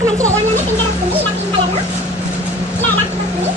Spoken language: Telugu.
మంచిది ఎలా ఉందంటే పింటర్ వస్తుంది ఇలా గ్రీన్ కలర్ లో ఇలా ఎలా వస్తుంది.